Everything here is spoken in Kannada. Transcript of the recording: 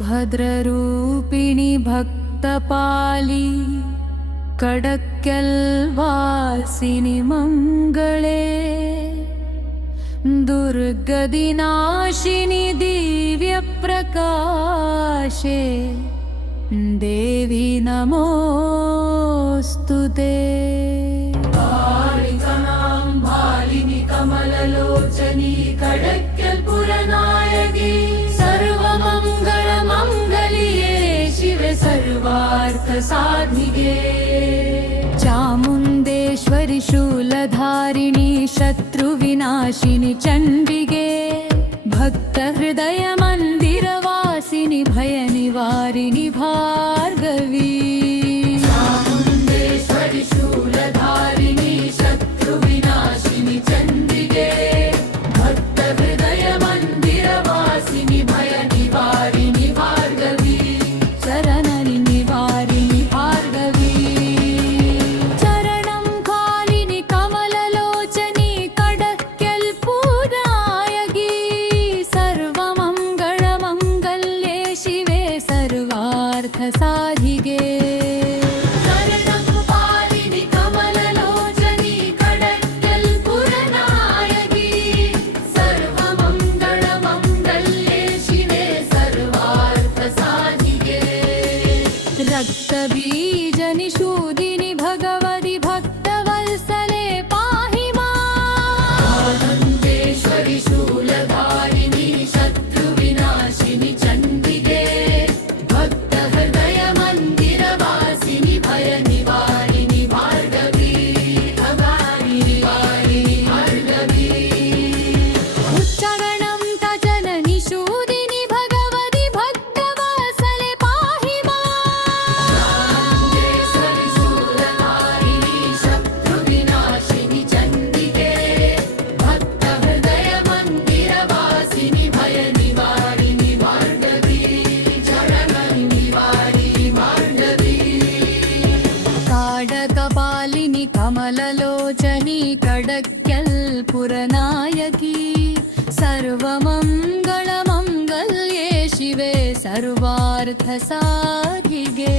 ಭದ್ರರೂಪಿಣಿ ಭಕ್ತಪಾಲಿ ಕಡಕ್ಕೆಲ್ವಾಸಿನಿ ಮಂಗಳೇ ದುರ್ಗದಿನಾಶಿನಿ ದಿವ್ಯ ಪ್ರಕಾಶೆ ದೇವಿ ನಮೋಸ್ತುತೆ ಕಾಳಿಕನಾಂ ಬಾಲಿನಿ ಕಮಲಲೋಚನಿ ಕಡಕ್ಕೆಲ್ಪುರನಾಯಕಿ ಸರ್ವಮಂಗಳ ಮಂಗಲಿಯೇ ಶಿವೆ ಸರ್ವಾರ್ಥ ಸಾಧಿಗೆ ಚಾಮುಂಡೇಶ್ವರಿ ಶೂಲಧಾರಿಣಿ ಶತ್ರುವಿನಾಶಿನಿ ಚಂಡಿಗೆ ಭಕ್ತ ಹೃದಯ ಮಂದಿರವಾಸಿನಿ ಭಯ ನಿವಾರಿಣಿ ಭಾರ್ಗವಿ ಚಾಮುಂಡೇಶ್ವರಿ ಶೂಲಧಾರಿಣಿ ಶತ್ರುವಿನಾಶಿನಿ ಚಂಡಿಗೆ ಭಕ್ತ ಹೃದಯ ಮಂದಿರವಾಸಿನಿ ಭಯ ನಿವಾರಿಣಿ ಭಾರ್ಗವಿ ಶರಣನಿ ನಿವಾರಿಣಿ ಭಾರ್ಗವಿ ಚರಣಂ ಕಾಲಿನಿ ಕಮಲಲೋಚನಿ ಕಡಕ್ಕೆಲ್ಪುರನಾಯಕಿ ಸರ್ವಮಂಗಳ ಮಂಗಲ್ಯೆ ಶಿವೆ ಸರ್ವಾರ್ಥ ಸಾಧಿಗೆ ಶರಣಂ ಪಾಲಿನಿ ಕಮಲಲೋಚನಿ ಕಡಕ್ಕೆಲ್ಪುರನಾಯಕಿ ಸರ್ವಮಂಗಳ ಮಂಗಲ್ಯೆ ಶಿವೆ ಸರ್ವಾರ್ಥ ಸಾಧಿಗೆ ರಕ್ತ ಬೀಜ ನಿಷೂದಿನಿ ಭಗವತಿ ಭಕ್ತವತ್ಸಲೆ ಪಾಹಿ ಆನಂದೇಶ್ವರಿ ಶೂಲಧಾರಿಣಿ ಶತ್ರುವಿನಾಶಿನಿ ಚಂಡಿಗೆ ಭಕ್ತ ಹೃದಯ ಮಂದಿರವಾಸಿನಿ ಭಯ ನಿವಾರಿಣಿ ಭಾರ್ಗವಿ ಭವಾನಿ ನಿವಾರಿಣಿ ಭಾರ್ಗವಿ ಉಚ್ಚರಣಂ ತಜನ ನಿಷೂದಿನಿ ಭಗವತಿ ಭಕ್ತವತ್ಸಲೆ ಪಾಹಿ ಆನಂದೇಶ್ವರಿ ಶೂಲಧಾರಿಣಿ ಶತ್ರುವಿನಾಶಿನಿ ಚಂಡಿಗೆ ಭಕ್ತ ಹೃದಯ ಮಂದಿರವಾಸಿನಿ ಭಯ ನಿವಾರಿಣಿ ಭಾರ್ಗವಿ ಶರಣಿ ನಿವಾರಿಣಿ ಭಾರ್ಗವಿ ಕಾಡಕಪಾಲಿನಿ ಕಮಲಲೋಚನಿ ಕಡಕ್ಕೆಲ್ಪುರನಾಯಕಿ ಸರ್ವಮಂಗಳ ಮಂಗಲ್ಯೆ ಶಿವೆ ಸರ್ವಾರ್ಥ ಸಾಧಿಗೆ